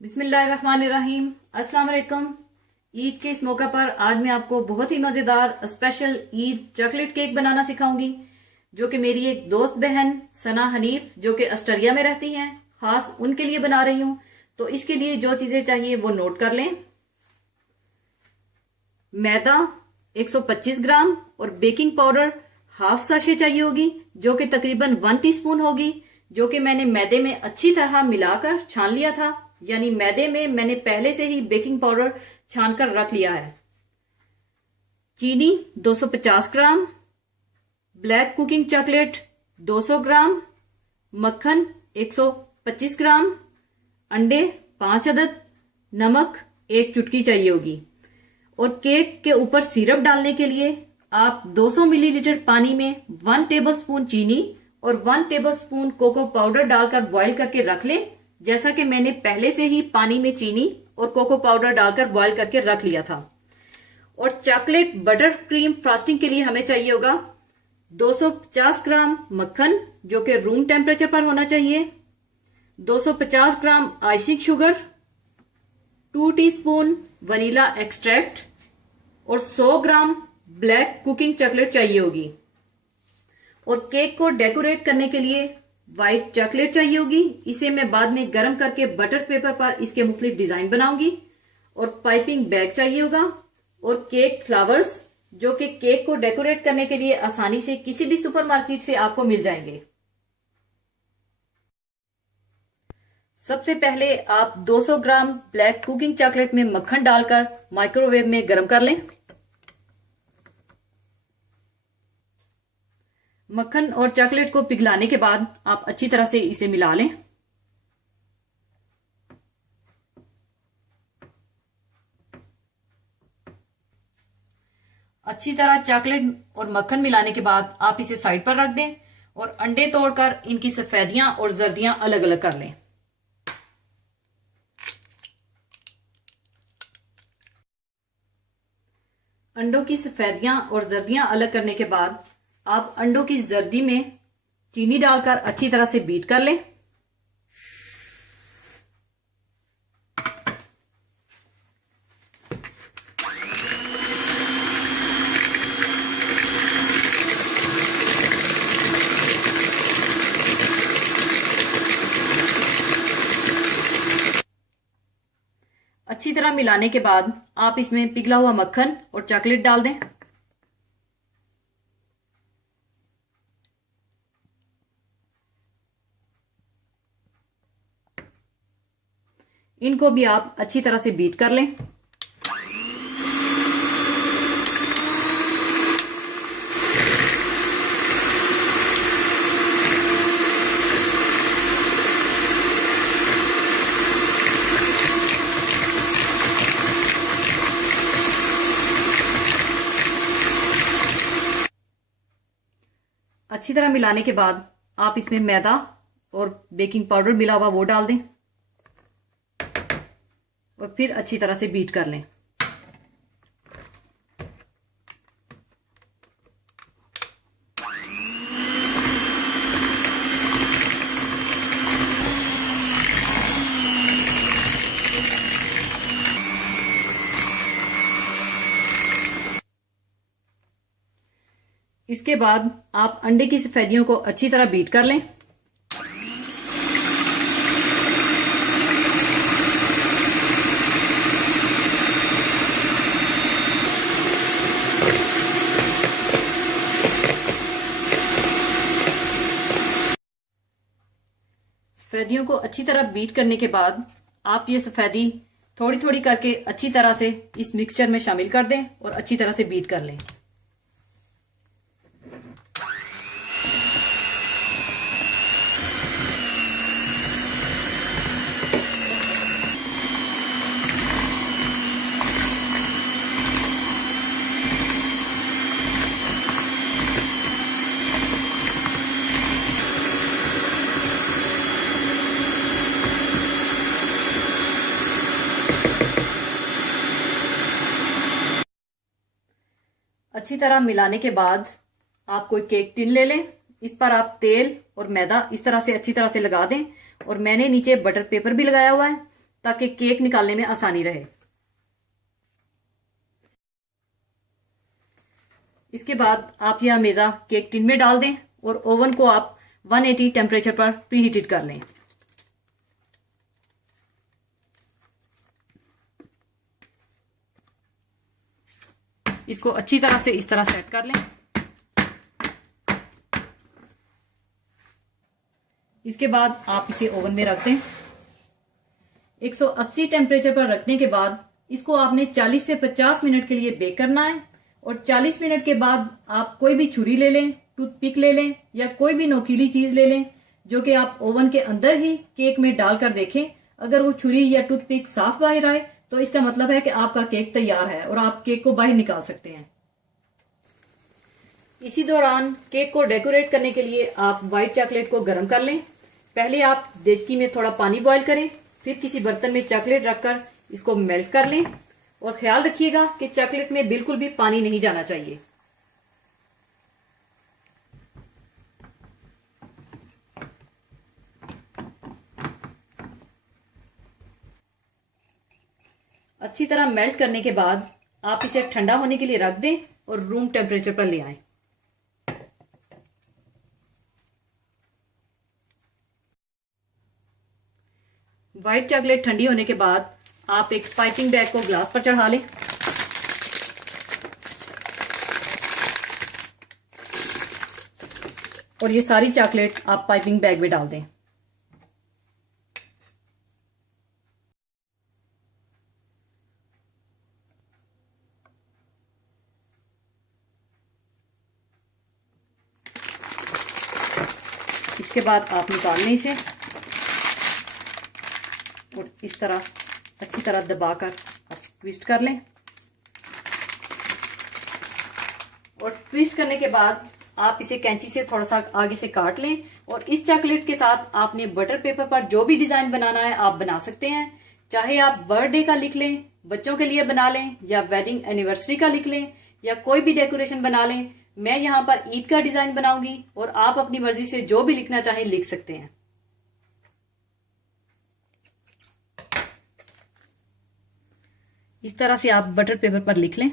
बिस्मिल्लाहिर्रहमानिर्रहीम। अस्सलाम वालेकुम। ईद के इस मौका पर आज मैं आपको बहुत ही मज़ेदार स्पेशल ईद चॉकलेट केक बनाना सिखाऊंगी, जो कि मेरी एक दोस्त बहन सना हनीफ जो कि ऑस्ट्रेलिया में रहती हैं, खास उनके लिए बना रही हूं। तो इसके लिए जो चीज़ें चाहिए वो नोट कर लें। मैदा 125 ग्राम और बेकिंग पाउडर हाफ साशे चाहिए होगी, जो कि तकरीबन 1 टीस्पून होगी, जो कि मैंने मैदे में अच्छी तरह मिलाकर छान लिया था। यानी मैदे में मैंने पहले से ही बेकिंग पाउडर छानकर रख लिया है। चीनी 250 ग्राम, ब्लैक कुकिंग चॉकलेट 200 ग्राम, मक्खन 125 ग्राम, अंडे 5 अदद, नमक 1 चुटकी चाहिए होगी। और केक के ऊपर सिरप डालने के लिए आप 200 मिलीलीटर पानी में 1 टेबलस्पून चीनी और 1 टेबलस्पून कोको पाउडर डालकर बॉईल करके रख लें, जैसा कि मैंने पहले से ही पानी में चीनी और कोको पाउडर डालकर बॉईल करके रख लिया था। और चॉकलेट बटर क्रीम फ्रॉस्टिंग के लिए हमें चाहिए होगा 250 ग्राम मक्खन, जो कि रूम टेम्परेचर पर होना चाहिए, 250 gram icing sugar, 2 teaspoon vanilla extract और 100 ग्राम ब्लैक कुकिंग चॉकलेट चाहिए होगी। और केक को डेकोरेट करने के लिए व्हाइट चॉकलेट चाहिए होगी। इसे मैं बाद में गर्म करके बटर पेपर पर इसके मुख्तलिफ डिजाइन बनाऊंगी। और पाइपिंग बैग चाहिए होगा और केक फ्लावर्स, जो कि केक को डेकोरेट करने के लिए आसानी से किसी भी सुपरमार्केट से आपको मिल जाएंगे। सबसे पहले आप 200 ग्राम ब्लैक कुकिंग चॉकलेट में मक्खन डालकर माइक्रोवेव में गर्म कर लें। मक्खन और चॉकलेट को पिघलाने के बाद आप अच्छी तरह से इसे मिला लें। अच्छी तरह चॉकलेट और मक्खन मिलाने के बाद आप इसे साइड पर रख दें और अंडे तोड़कर इनकी सफेदियां और जर्दियां अलग अलग कर लें। अंडों की सफेदियां और जर्दियां अलग करने के बाद आप अंडों की जर्दी में चीनी डालकर अच्छी तरह से बीट कर लें। अच्छी तरह मिलाने के बाद आप इसमें पिघला हुआ मक्खन और चॉकलेट डाल दें। इनको भी आप अच्छी तरह से बीट कर लें। अच्छी तरह मिलाने के बाद आप इसमें मैदा और बेकिंग पाउडर मिला हुआ वो डाल दें और फिर अच्छी तरह से बीट कर लें। इसके बाद आप अंडे की सफेदियों को अच्छी तरह बीट कर लें। सफेदियों को अच्छी तरह बीट करने के बाद आप ये सफेदी थोड़ी थोड़ी करके अच्छी तरह से इस मिक्सचर में शामिल कर दें और अच्छी तरह से बीट कर लें। अच्छी तरह मिलाने के बाद आप कोई केक टिन ले लें। इस पर आप तेल और मैदा इस तरह से अच्छी तरह से लगा दें और मैंने नीचे बटर पेपर भी लगाया हुआ है ताकि केक निकालने में आसानी रहे। इसके बाद आप यह मेज़ा केक टिन में डाल दें और ओवन को आप 180 टेम्परेचर पर प्रीहीटेड कर लें। इसको अच्छी तरह से इस तरह सेट कर लें। इसके बाद आप इसे ओवन में रख दें। 180 टेम्परेचर पर रखने के बाद इसको आपने 40 से 50 मिनट के लिए बेक करना है और 40 मिनट के बाद आप कोई भी छुरी ले लें, टूथपिक ले लें या कोई भी नोकीली चीज ले लें जो कि आप ओवन के अंदर ही केक में डालकर देखें। अगर वो छुरी या टूथपिक साफ बाहर आए तो इसका मतलब है कि आपका केक तैयार है और आप केक को बाहर निकाल सकते हैं। इसी दौरान केक को डेकोरेट करने के लिए आप व्हाइट चॉकलेट को गर्म कर लें। पहले आप देचकी में थोड़ा पानी बॉईल करें, फिर किसी बर्तन में चॉकलेट रखकर इसको मेल्ट कर लें और ख्याल रखिएगा कि चॉकलेट में बिल्कुल भी पानी नहीं जाना चाहिए। अच्छी तरह मेल्ट करने के बाद आप इसे ठंडा होने के लिए रख दें और रूम टेम्परेचर पर ले आएं। व्हाइट चॉकलेट ठंडी होने के बाद आप एक पाइपिंग बैग को ग्लास पर चढ़ा लें। और ये सारी चॉकलेट आप पाइपिंग बैग में डाल दें। इसके बाद आप निकाल लें इसे और इस तरह अच्छी तरह दबाकर आप ट्विस्ट कर लें। और ट्विस्ट करने के बाद आप इसे कैंची से थोड़ा सा आगे से काट लें और इस चॉकलेट के साथ आपने बटर पेपर पर जो भी डिजाइन बनाना है आप बना सकते हैं। चाहे आप बर्थडे का लिख लें, बच्चों के लिए बना लें या वेडिंग एनिवर्सरी का लिख लें या कोई भी डेकोरेशन बना लें। मैं यहाँ पर ईद का डिजाइन बनाऊंगी और आप अपनी मर्जी से जो भी लिखना चाहें लिख सकते हैं। इस तरह से आप बटर पेपर पर लिख लें।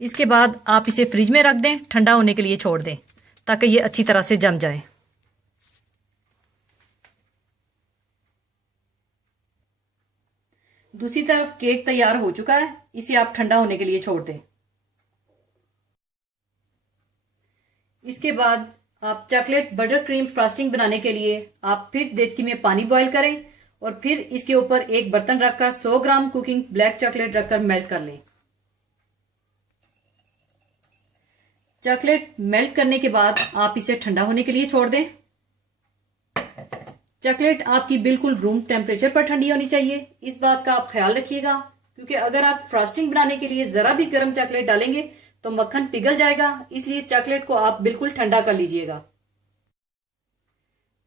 इसके बाद आप इसे फ्रिज में रख दें, ठंडा होने के लिए छोड़ दें ताकि ये अच्छी तरह से जम जाए। दूसरी तरफ केक तैयार हो चुका है, इसे आप ठंडा होने के लिए छोड़ दें। इसके बाद आप चॉकलेट बटर क्रीम फ्रॉस्टिंग बनाने के लिए आप फिर देचकी में पानी बॉईल करें और फिर इसके ऊपर एक बर्तन रखकर 100 ग्राम कुकिंग ब्लैक चॉकलेट रखकर मेल्ट कर लें। चॉकलेट मेल्ट करने के बाद आप इसे ठंडा होने के लिए छोड़ दें। चॉकलेट आपकी बिल्कुल रूम टेम्परेचर पर ठंडी होनी चाहिए, इस बात का आप ख्याल रखिएगा, क्योंकि अगर आप फ्रॉस्टिंग बनाने के लिए जरा भी गर्म चॉकलेट डालेंगे तो मक्खन पिघल जाएगा, इसलिए चॉकलेट को आप बिल्कुल ठंडा कर लीजिएगा।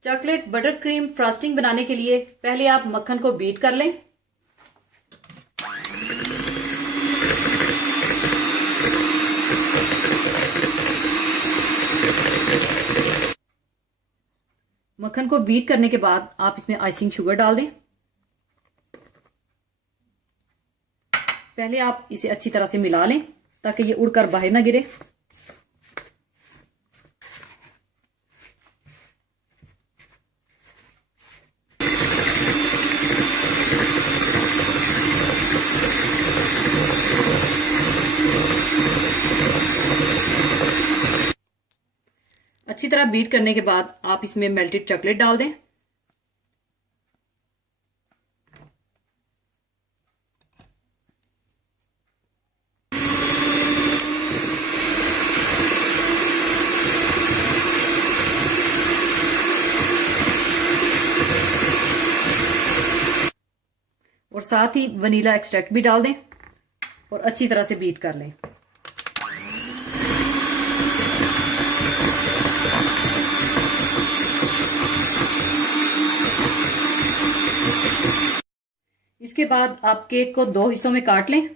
चॉकलेट बटर क्रीम फ्रॉस्टिंग बनाने के लिए पहले आप मक्खन को बीट कर लें। मक्खन को बीट करने के बाद आप इसमें आइसिंग शुगर डाल दें। पहले आप इसे अच्छी तरह से मिला लें ताकि ये उड़कर बाहर ना गिरे। अच्छी तरह बीट करने के बाद आप इसमें मेल्टेड चॉकलेट डाल दें। और साथ ही वनीला एक्सट्रैक्ट भी डाल दें और अच्छी तरह से बीट कर लें। इसके बाद आप केक को 2 हिस्सों में काट लें।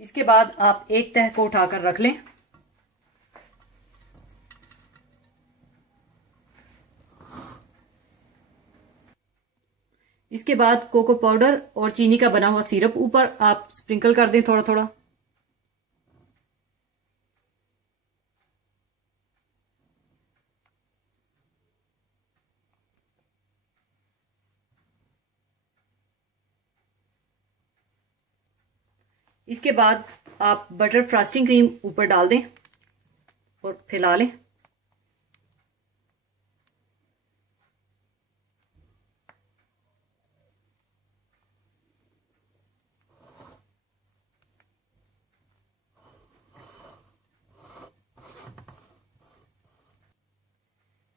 इसके बाद आप एक तह को उठाकर रख लें। इसके बाद कोको पाउडर और चीनी का बना हुआ सिरप ऊपर आप स्प्रिंकल कर दें थोड़ा थोड़ा। इसके बाद आप बटर फ्रॉस्टिंग क्रीम ऊपर डाल दें और फैला लें।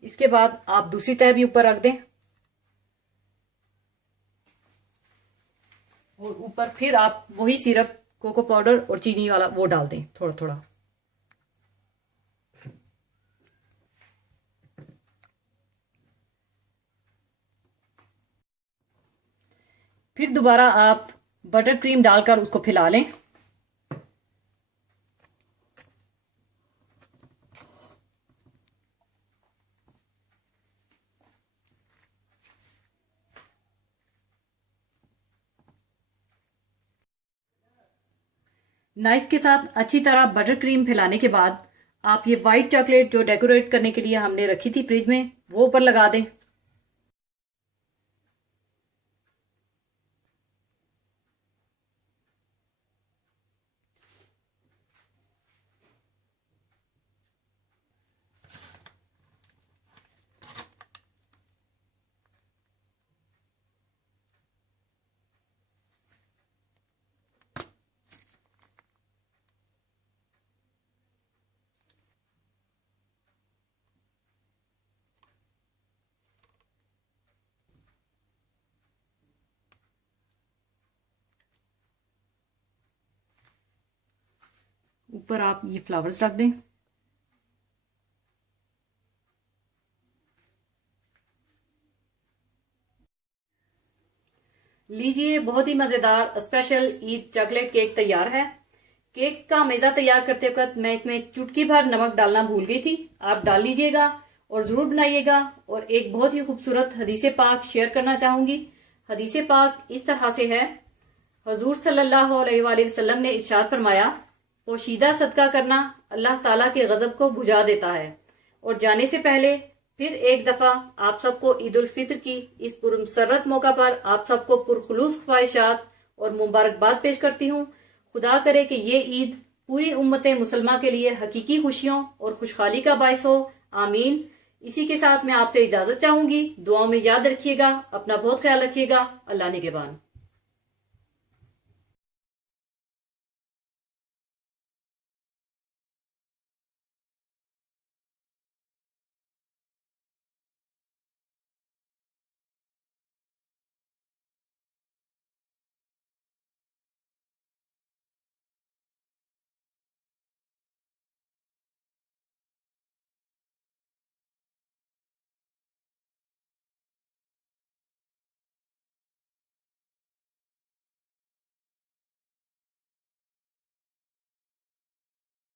इसके बाद आप दूसरी तह भी ऊपर रख दें और ऊपर फिर आप वही सिरप कोको पाउडर और चीनी वाला वो डाल दें थोड़ा थोड़ा। फिर दोबारा आप बटर क्रीम डालकर उसको फैला लें। नाइफ के साथ अच्छी तरह बटर क्रीम फैलाने के बाद आप ये वाइट चॉकलेट जो डेकोरेट करने के लिए हमने रखी थी फ्रिज में वो ऊपर लगा दें। ऊपर आप ये फ्लावर्स रख दें। लीजिए, बहुत ही मजेदार स्पेशल ईद चॉकलेट केक तैयार है। केक का मेजा तैयार करते वक्त मैं इसमें चुटकी भर नमक डालना भूल गई थी, आप डाल लीजिएगा और जरूर बनाइएगा। और एक बहुत ही खूबसूरत हदीसे पाक शेयर करना चाहूंगी। हदीसे पाक इस तरह से है, हजूर सल्लल्लाहु अलैहि वसल्लम ने इरशाद फरमाया, पोशीदा सदका करना अल्लाह ताला के गजब को बुझा देता है और जाने से पहले फिर एक दफा आप सबको ईद उल फित्र की इस पुरमसरत मौका पर आप सबको पुरखुलूस ख्वाहिशात और मुबारकबाद पेश करती हूँ। खुदा करे कि ये ईद पूरी उम्मत मुसलमा के लिए हकीकी खुशियों और खुशहाली का बायस हो। आमीन। इसी के साथ मैं आपसे इजाजत चाहूंगी। दुआओं में याद रखिएगा, अपना बहुत ख्याल रखिएगा। अल्लाह निगहबान।